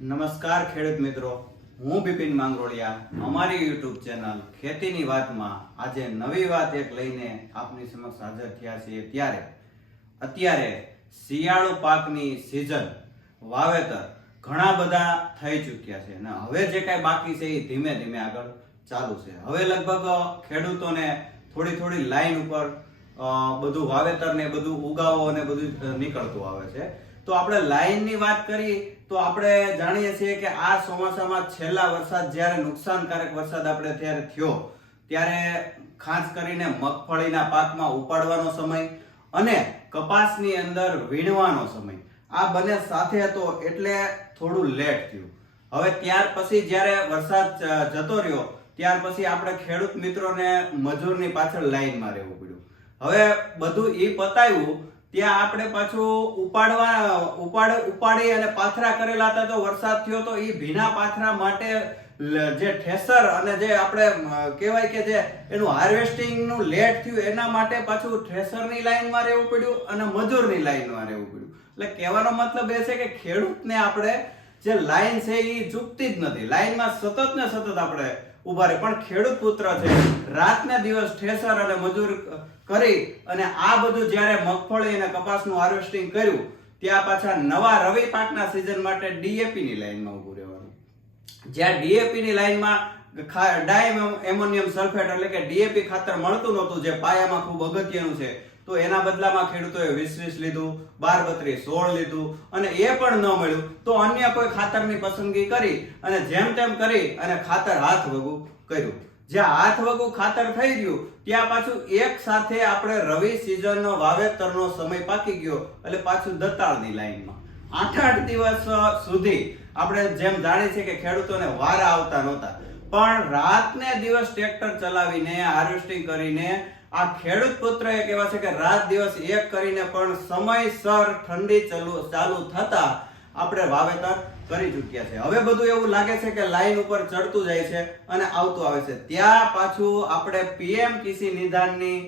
નમસ્કાર ખેડૂત મિત્રો, હું બિપિન માંગરોળિયા. અમારી યુટ્યુબ ચેનલ ખેતીની વાતમાં આજે નવી વાત એક લઈને આપની સમક્ષ હાજર થયા છીએ. અત્યારે શિયાળુ પાકની સિઝન વાવેતર ઘણા બધા થઈ ચૂક્યા છે અને હવે જે કાંઈ બાકી છે એ ધીમે ધીમે આગળ ચાલુ છે. હવે લગભગ ખેડૂતોને થોડી લાઈન ઉપર બધું વાવેતર ને બધું ઉગાવો ને બધું નીકળતું આવે છે. તો આપણે લાઈનની વાત કરી તો આપણે જાણીએ છીએ કે આ ચોમાસામાં છેલ્લા વરસાદ જ્યારે નુકસાનકારક વરસાદ આપણે ત્યારે થયો ત્યારે ખાસ કરીને મગફળીના પાકમાં ઉપાડવાનો સમય અને કપાસની અંદર વીણવાનો સમય આ બંને સાથે હતો એટલે થોડું લેટ થયું. હવે ત્યાર પછી જ્યારે વરસાદ જતો રહ્યો ત્યાર પછી આપણે ખેડૂત મિત્રોને મજૂરની પાછળ લાઈનમાં રહેવું પડ્યું. હવે બધું એ પતાવ્યું ત્યાં આપણે પાછું ઉપાડી અને પાથરા કરેલા હતા તો વરસાદ થયો તો એ ભીના પાથરા માટે જે ઠેસર અને જે આપણે કહેવાય કે જે એનું હાર્વેસ્ટિંગ નું લેટ થયું એના માટે પાછું ઠેસરની લાઈનમાં રહેવું પડ્યું અને મજૂરની લાઈનમાં રહેવું પડ્યું. એટલે કહેવાનો મતલબ એ છે કે ખેડૂતને આપણે જે લાઈન છે એ ચૂકતી જ નથી. લાઈનમાં સતત ને સતત આપણે ઉભા રહે. પણ ખેડૂત પુત્ર છે રાત ને દિવસ ઠેસર અને મજૂર કરી અને આ બધું જ્યારે મગફળી અને કપાસનું હાર્વેસ્ટિંગ કર્યું ત્યાં પાછા નવા રવિ પાકના સિઝન માટે ડીએપી ની લાઈનમાં ઊભું રહેવાનું. જ્યાં ડીએપી ની લાઈનમાં ડાય એમોનિયમ સલ્ફેટ એટલે કે ડીએપી ખાતર મળતું નહોતું જે પાયામાં ખૂબ અગત્યનું છે તો એના બદલામાં ખેડૂતોએ 20-20 લીધું, 12-32-16 લીધું અને એ પણ ન મળ્યું તો અન્ય કોઈ ખાતરની પસંદગી કરી અને જેમ તેમ કરી અને ખાતર હાથ વગું કર્યું. જ્યાં હાથ વગું ખાતર થઈ ગયું ત્યાં પાછું એક સાથે આપણે રવિ સિઝનનો વાવેતરનો સમય પાકી ગયો એટલે પાછું દતાળની લાઈનમાં 8-8 દિવસ સુધી આપણે જેમ જાણીએ છીએ કે ખેડૂતોને વારા આવતા નહોતા પણ રાત ને દિવસ ટ્રેક્ટર ચલાવીને હાર્વેસ્ટિંગ કરીને આ ખેડૂત પુત્ર એ કહેવાય છે કે રાત દિવસ એક કરીને પણ સમયસર ઠંડી ચાલુ થતા આપણે વાવેતર કરી ચૂક્યા છે. હવે બધું એવું લાગે છે કે લાઈન ઉપર ચડતું જાય છે અને આવતું આવે છે. ત્યાં પાછું આપણે પીએમ કિસી નિદાનની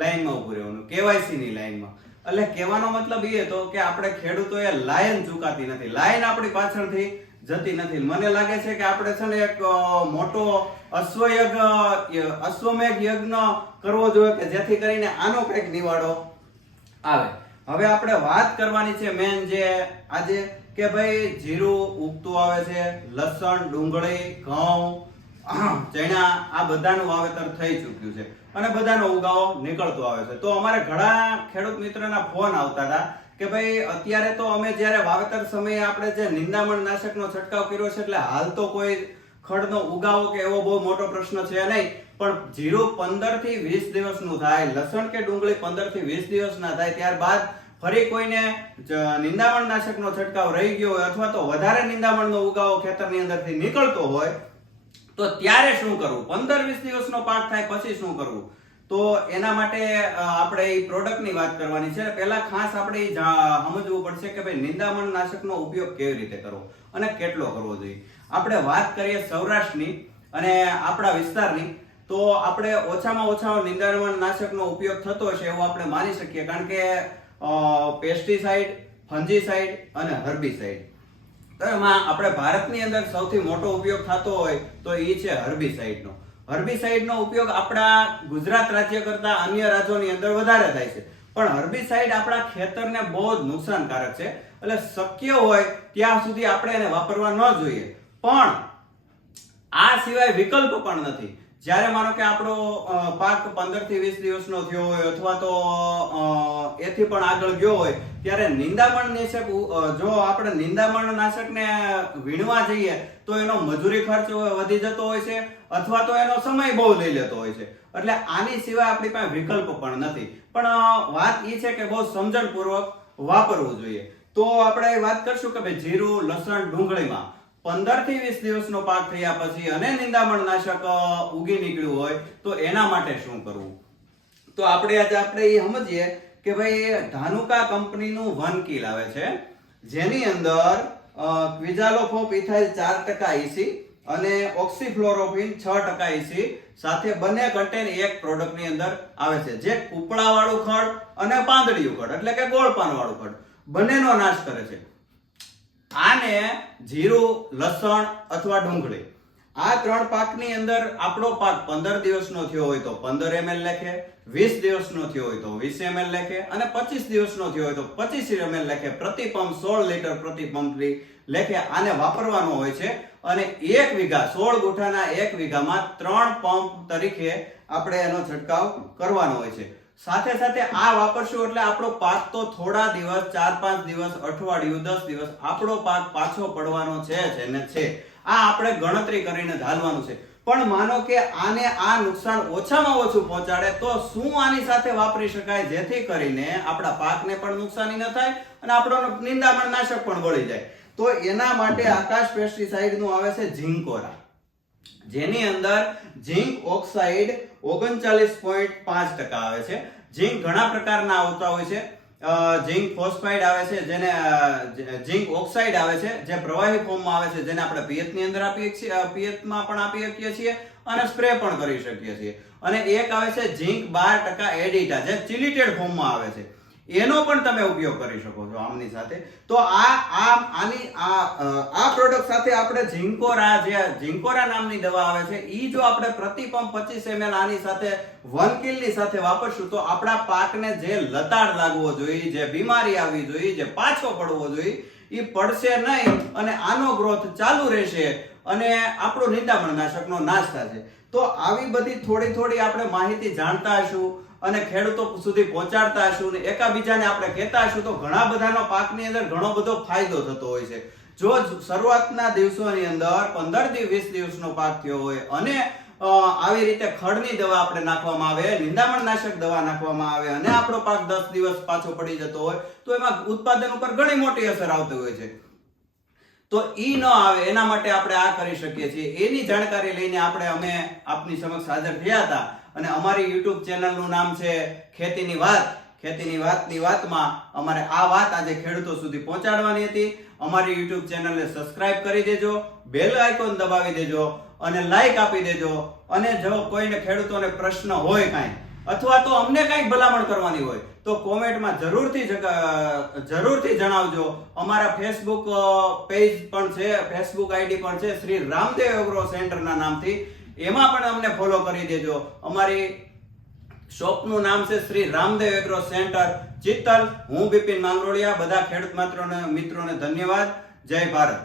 લાઈનમાં ઉભું રહેવાનું, કેવાયસી ની લાઈનમાં. એટલે કહેવાનો મતલબ એ હતો કે આપણે ખેડૂતોએ લાઈન ચૂકાતી નથી, લાઈન આપણી પાછળથી જતી નથી. મને લાગે છે કે આપણે છે ને એક મોટો અશ્વમેઘ યજ્ઞ કરવો જોઈએ કે જેથી કરીને આનો કંઈક નિવાડો આવે. હવે આપણે વાત કરવાની છે મેન જે આજે કે ભાઈ જીરું ઉગતું આવે છે, લસણ, ડુંગળી, ઘઉં, ચણા આ બધાનું વાવેતર થઈ ચૂક્યું છે અને બધાનો ઉગાવો નીકળતો આવે છે. તો અમારે ઘણા ખેડૂત મિત્રોના ફોન આવતા હતા કે ભાઈ અત્યારે તો અમે જ્યારે વાવેતર સમયે આપણે જે નિંદામણ નાશકનો છંટકાવ કર્યો છે એટલે હાલ તો કોઈ ખડનો ઉગાવો કે એવો બહુ મોટો પ્રશ્ન છે નહીં, પણ જીરું 15 થી 20 દિવસનું થાય, લસણ કે ડુંગળી 15 થી 20 દિવસના થાય ત્યારબાદ ફરી કોઈને નિંદામણ નાશકનો છંટકાવ રહી ગયો હોય અથવા તો વધારે નિંદામણનો ઉગાવો ખેતરની અંદરથી નીકળતો હોય તો ત્યારે શું કરવું? 15-20 દિવસનો પાક થાય પછી શું કરવું? તો એના માટે આપણે એ પ્રોડક્ટની વાત કરવાની છે. પહેલા ખાસ આપણે સમજવું પડશે કે ભાઈ નિંદામણ નાશકનો ઉપયોગ કેવી રીતે કરવો અને કેટલો કરવો જોઈએ. આપણે વાત કરીએ સૌરાષ્ટ્રની અને આપણા વિસ્તારની તો આપણે ઓછામાં ઓછા નિંદામણ નાશકનો ઉપયોગ થતો હશે એવું આપણે માની શકીએ કારણ કે પેસ્ટિસાઇડ, ફંજીસાઇડ અને હર્બિસાઇડ તો એમાં આપણે ભારતની અંદર સૌથી મોટો ઉપયોગ થતો હોય તો એ છે હર્બિસાઇડનો. હર્બિસાઇડનો ઉપયોગ આપણા ગુજરાત રાજ્ય કરતા અન્ય રાજ્યોની અંદર વધારે થાય છે પણ હર્બિસાઇડ આપણા ખેતરને બહુ જ નુકસાનકારક છે એટલે શક્ય હોય ત્યાં સુધી આપણે એને વાપરવા ન જોઈએ. પણ આ સિવાય વિકલ્પ પણ નથી. જ્યારે માનો કે આપણો પાક 15 થી 20 દિવસનો થયો હોય અથવા તો એથી પણ આગળ ગયો હોય ત્યારે નિંદામણ નાશક જો આપણે નિંદામણ નાશકને વીણવા જઈએ તો એનો મજૂરી ખર્ચ વધી જતો હોય છે અથવા તો એનો સમય બહુ લઈ લેતો હોય છે. એટલે આની સિવાય આપણી પાસે વિકલ્પ પણ નથી. પણ વાત એ છે કે બહુ સમજણપૂર્વક વાપરવું જોઈએ. તો આપણે વાત કરશું કે ભાઈ જીરું, લસણ, ડુંગળીમાં 15 થી 20 દિવસનો પાક થયા પછી અને નિંદામણ નાશક ઉગી નીકળ્યું હોય તો એના માટે શું કરવું? તો આપણે એ સમજીએ કે ભાઈ ધાનુકા કંપનીનું 1 કિલ આવે છે જેની અંદર ક્વિઝાલોફોપ ઇથાઇલ 4% EC અને ઓક્સીફ્લોરોફિન 6% EC સાથે બંને કન્ટેન એક પ્રોડક્ટની અંદર આવે છે જે કૂપળા વાળું ખડ અને પાંદડિયું ખડ એટલે કે ગોળ પાન વાળું ખડ બંનેનો નાશ કરે છે. આને જીરું, લસણ અથવા ડુંગળી, આ 3 પાકની અંદર આપણો પાક 15 દિવસનો થયો હોય તો 15 ml લેખે, 20 દિવસનો થયો હોય તો 20 ml લેખે અને 25 દિવસનો થયો હોય તો 25 ml લેખે પ્રતિ પંપ 16 લીટર પ્રતિ પંપ લેખે આને વાપરવાનો હોય છે. અને 1 વીઘા 16 ગુઠાના 1 વીઘામાં 3 પંપ તરીકે આપણે એનો છંટકાવ કરવાનો હોય છે. સાથે સાથે આ વાપરશું એટલે આપણો પાક તો થોડા દિવસ, 4-5 દિવસ, અઠવાડિયું, 10 દિવસ આપણો પાક પાછો પડવાનો છે ને છે. આ આપણે ગણતરી કરીને ધારવાનું છે. પણ માનો કે આને આ નુકસાન ઓછામાં ઓછું પહોંચાડે તો શું આની સાથે વાપરી શકાય જેથી કરીને આપણા પાકને પણ નુકસાની ન થાય અને આપણો નિંદામણ નાશક પણ બળી જાય? તો એના માટે આકાશ પેસ્ટિસાઇડ નું આવે છે ઝિંકોરા, જેની અંદર ઝિંક ઓક્સાઇડ 39.5% આવે છે. ઝિંક ઘણા પ્રકારના આવતા હોય છે. ઝિંક ફોસ્ફાઇડ આવે છે, જેને ઝિંક ઓક્સાઇડ આવે છે, જે પ્રવાહી ફોર્મમાં આવે છે, જેને આપણે પિયત ની અંદર આપીએ છીએ, પિયતમાં પણ આપી શકીએ છીએ અને સ્પ્રે પણ કરી શકીએ છીએ. અને એક આવે છે ઝિંક 12% એડિટા, જે ચિલિટેડ ફોર્મમાં આવે છે, એનો પણ તમે ઉપયોગ કરી શકો છો આમની સાથે. તો આ પ્રોડક્ટ સાથે આપણે ઝિંકોરા નામની દવા આવે છે, ઈ જો આપણે પ્રતિ પંપ 25 ml આની સાથે 1 કિલ ની સાથે વાપરશું તો આપણા પાકને જે લતાડ લાગવો જોઈએ, જે બીમારી આવવી જોઈએ, જે પાછો પડવો જોઈએ, ઈ પડશે નહીં અને આનો ગ્રોથ ચાલુ રહેશે અને આપણો નિંદામણ નાશકનો નાશ થશે. તો આવી બધી થોડી આપણે માહિતી જાણતા હશું અને ખેડૂતો સુધી પહોંચાડતા હશું ને એકાબીજાને આપણે કહેતા હશું તો ઘણા બધાનો પાકની અંદર ઘણો બધો ફાયદો થતો હોય છે. જો શરૂઆતના દિવસોની અંદર 15 થી 20 દિવસનો પાક થયો હોય અને આવી રીતે ખડની દવા આપણે નાખવામાં આવે, નિંદામણ નાશક દવા નાખવામાં આવે અને આપણો પાક 10 દિવસ પાછો પડી જતો હોય તો એમાં ઉત્પાદન ઉપર ઘણી મોટી અસર આવતી હોય છે. તો ઈ ન આવે એના માટે આપણે આ કરી શકીએ છીએ. એની જાણકારી લઈને અમે આપની સમક્ષ હાજર થયા હતા અને અમારી YouTube ચેનલનું નામ છે ખેતીની વાત. ખેતીની વાતની વાતમાં અમારે આ વાત આજે ખેડૂતો સુધી પહોંચાડવાની હતી. અમારી YouTube ચેનલને સબસ્ક્રાઇબ કરી દેજો, બેલ આઇકોન દબાવી દેજો અને લાઈક આપી દેજો. અને જો કોઈને ખેડૂતોને પ્રશ્ન હોય કાંઈ અથવા તો અમને કાંઈક ભલામણ કરવાની હોય તો કોમેન્ટમાં જરૂરથી જણાવજો. અમારા ફેસબુક પેજ પણ છે, ફેસબુક આઈડી પણ છે શ્રી રામદેવ એગ્રો સેન્ટરના નામથી, એમાં પણ અમને ફોલો કરી દેજો. અમારી શોપનું નામ છે શ્રી રામદેવ એગ્રો સેન્ટર, ચિત્તલ. હું બિપિન માંગરોળિયા. બધા ખેડૂત મિત્રોને ધન્યવાદ. જય ભારત.